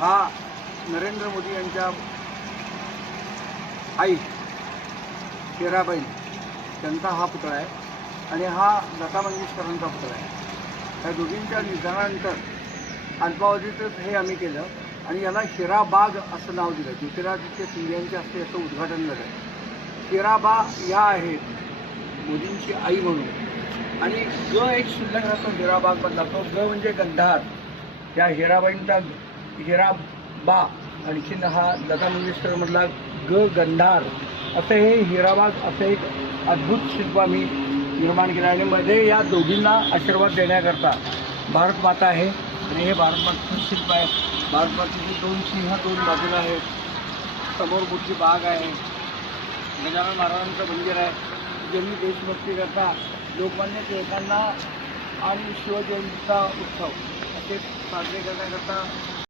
हा नरेंद्र मोदी यांच्या आई हिराबाई त्यांचा हा पुतळा आहे आणि हा लता मंगेशकरांचा पुतळा आहे. त्या दोघींच्या निधनानंतर अल्पावधीतच हे आम्ही केलं आणि याला हिराबाग असं नाव दिलं. ज्योतिरादित्य सिंधियांच्या हस्ते याचं उद्घाटन झालं. हिराबा या आहेत मोदींची आई म्हणून आणि ग एक शिल्लक राहतो हिराबागमधला. तो ग म्हणजे गंधार. त्या हिराबाईंचा हिराबा आणखीन हा लता मंगेशकरमधला ग गंधार असं हे हिराबाग असं एक अद्भुत शिल्प आम्ही निर्माण केलं आणि मध्ये या दोघींना आशीर्वाद देण्याकरता भारत माता आहे आणि हे भारत मातेचं शिल्प आहे. भारत मातेचे 2 सिंह 2 बाजूला आहेत. समोर मोठी बाग आहे. गजानन महाराजांचं मंदिर आहे. ज्यांनी देशभक्ती करता लोकमान्य टिळकांना आणि शिवजयंतीचा उत्सव असे साजरे करण्याकरता